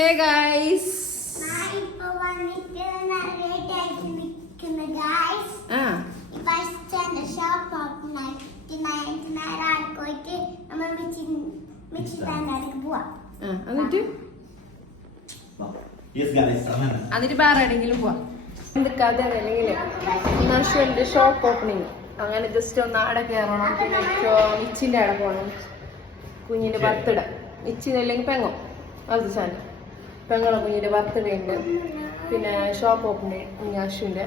Hey guys. അതിന് വേറെ എവിടെയെങ്കിലും പോവാം. എന്തൊക്കെ അല്ലെങ്കിൽ ഷോപ്പ് ഓപ്പണിങ് അങ്ങനെ ജസ്റ്റ് ഒന്ന് ആടെ കയറണം. പിന്നെ മിച്ചിൻ്റെ അവിടെ പോകണം. കുഞ്ഞിന്റെ ബർത്ത്ഡേ മിച്ചിനല്ലെങ്കിൽ പെങ്ങോ അത് സാധനം പെങ്ങളെ കുഞ്ഞിന്റെ ബർത്ത്ഡേ ഉണ്ട്. പിന്നെ ഷോപ്പ് ഓപ്പണിങ് അശ്വിന്റെ.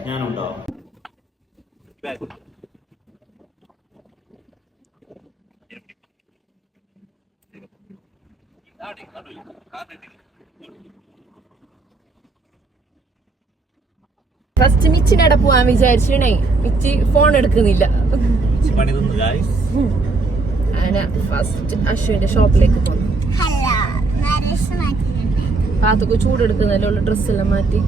ഫസ്റ്റ് മിച്ചിന്റെ അവിടെ പോവാൻ വിചാരിച്ചിട്ടേ മിച്ചി ഫോൺ എടുക്കുന്നില്ല. അങ്ങനെ ഫസ്റ്റ് അശ്വിന്റെ ഷോപ്പിലേക്ക് പോന്നു. പാത്തക്ക് ചൂടെടുക്കുന്നല്ലോ ഉള്ള ഡ്രസ്സെല്ലാം മാറ്റി.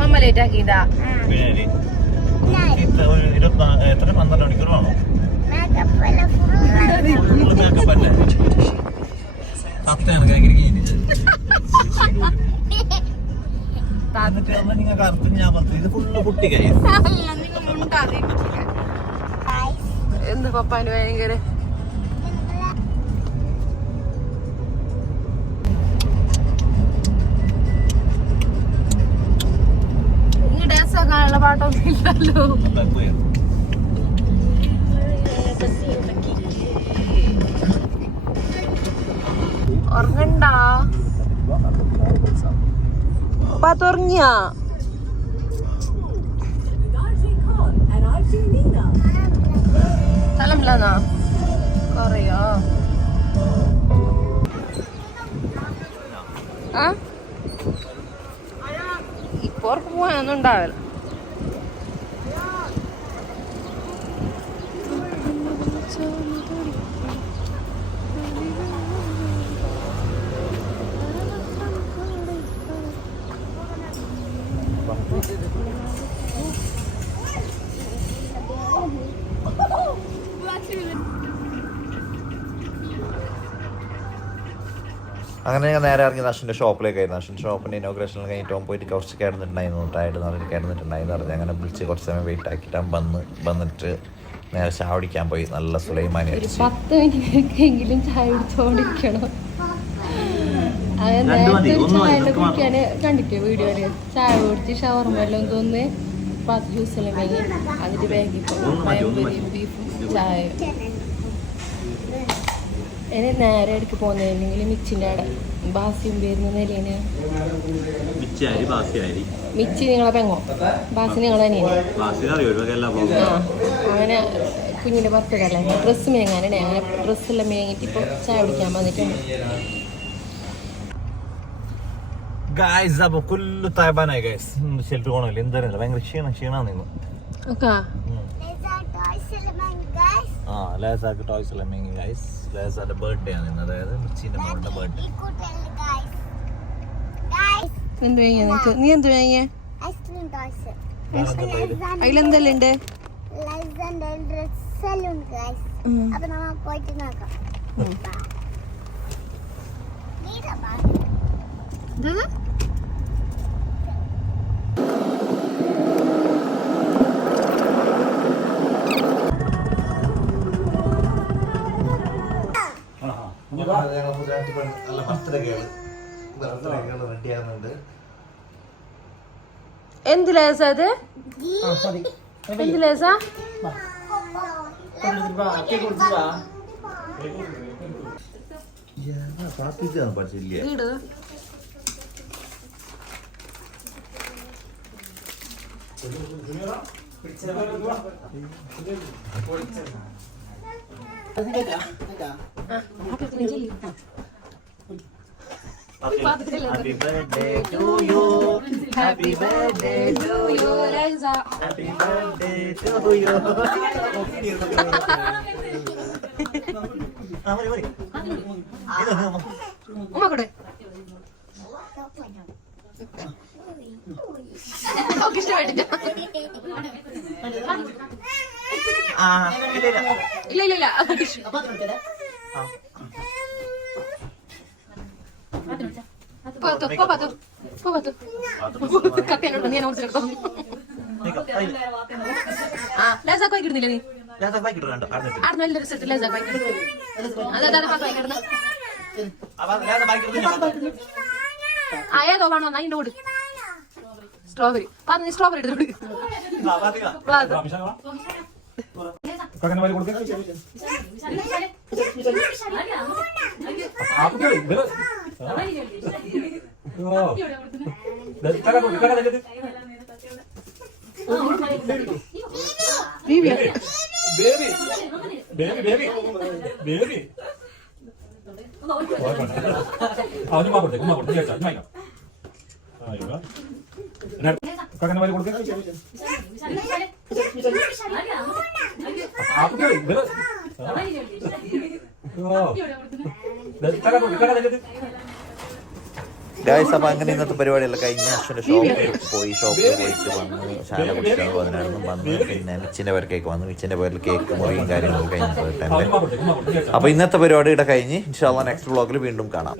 മമ്മ ലേറ്റ് ആക്കിട്ടാ. എന്ത് പപ്പാന് ഭയങ്കര ഈ ഡാൻസ് ആക്കാനുള്ള പാട്ടൊന്നും ഇല്ലല്ലോ. ഉറങ്ങണ്ടാ പാത്തുറങ്ങിയ സ്ഥലമില്ലാന്നാ കൊറയോ ഇപ്പൊ അവർക്ക് പോകാനൊന്നും ഉണ്ടാവില്ല. അങ്ങനെ ഞാൻ നേരെ ഇറങ്ങി നഷിൻ്റെ ഷോപ്പിലേക്കായിരുന്നു. നഷിൻ്റെ ഷോപ്പിൻ്റെ ഇനോഗ്രേഷനിൽ കഴിഞ്ഞിട്ട് പോയിട്ട് കുറച്ച് കിടന്നിട്ടുണ്ടായിരുന്നു. ടയർഡ് നിറഞ്ഞ് കിടന്നിട്ടുണ്ടായിരുന്നു പറഞ്ഞ് അങ്ങനെ വിളിച്ച് കുറച്ച് സമയം വെയിറ്റ് ആക്കിയിട്ട് വന്നിട്ട് നേരെ ചായ കുടിക്കാൻ പോയി. നല്ല സുലൈമാനി 10 മിനിറ്റെങ്കിലും ചായ കുടിച്ചോണ്ടിരിക്കണം. ചായ കുടിക്കാന് കണ്ടിട്ടേ വീഡിയോയില് ചായ കുടിച്ച് ഷവർമെല്ലാം തോന്നി 10 ജ്യൂസെല്ലാം വാങ്ങി അതിന്റെ ബാഗിൽ പഴംപൊരിയും ബീഫും ചായ. ഇനി നേരെ ഇടയ്ക്ക് പോകുന്നില്ലെങ്കിൽ മിച്ചിൻ്റെ അവിടെ ബാസിയും വരുന്ന നിലയിന് മിച്ചി നിങ്ങളെ പെങ്ങോ ബാസി നിങ്ങളെ അങ്ങനെ കുഞ്ഞിൻ്റെ ബർത്ത്ഡേ അല്ലേ ഡ്രസ്സ് മേങ്ങാനേ അങ്ങനെ ഡ്രസ്സെല്ലാം മേങ്ങിട്ട് ഇപ്പോൾ ചായ കുടിക്കാൻ വന്നിട്ടുണ്ട്. ഭയങ്കര ക്ഷീണാന്ന് ബർത്ത്ഡേ ആണ് ഇന്ന്. അതായത് മിച്ചിന്റെ മോളുടെ ബർത്ത്ഡേ. നീ എന്ത് വാങ്ങിയ അതിലെന്തെല്ലാം ഉണ്ട്? എന്ത് ലേസാ അത്? എന്ത് ലേസാ? Happy birthday to you. Happy birthday to you. Happy birthday to you. ഉമ്മ കൂടെ അവൾക്ക് ഇഷ്ടമായിട്ടില്ല. ഇല്ല ഇല്ല ഇല്ല അവൾക്ക് ഇഷ്ടം. കത്തിയാലോട്ട് നീ ഓടിച്ചെടുത്തോ. ആ ലേസാക്ക് വായിക്കിടുന്നില്ല നീ? ആടുന്ന വലിയ റിസൾട്ട് ലേസാക്ക് വായിക്കിടുന്നു. അതാണ് പാക്ക് വായിക്കിടുന്ന. ആ ഏതോ വേണോ അതിന്റെ കൂട് സ്ട്രോബെറി. നീ സ്ട്രോബെറി എടുത്ത് കൊടുക്ക്. ഗായ്സ്, അപ്പൊ അങ്ങനെ ഇന്നത്തെ പരിപാടിയെല്ലാം കഴിഞ്ഞ അശ്വന്റെ ഷോപ്പിൽ പോയിട്ട് വന്ന് ചായ കുടിച്ചാണ് പതിനായിരുന്നു വന്ന്. പിന്നെ മിച്ചിന്റെ പേര് കേക്ക് വന്നു. മിച്ചിന്റെ പേരിൽ കേക്ക് മുറിയും കാര്യങ്ങളൊക്കെ കഴിഞ്ഞിട്ട്. അപ്പൊ ഇന്നത്തെ പരിപാടി ഇവിടെ കഴിഞ്ഞ് ഇൻഷാ അല്ലാഹ് നെക്സ്റ്റ് വ്ളോഗിൽ വീണ്ടും കാണാം.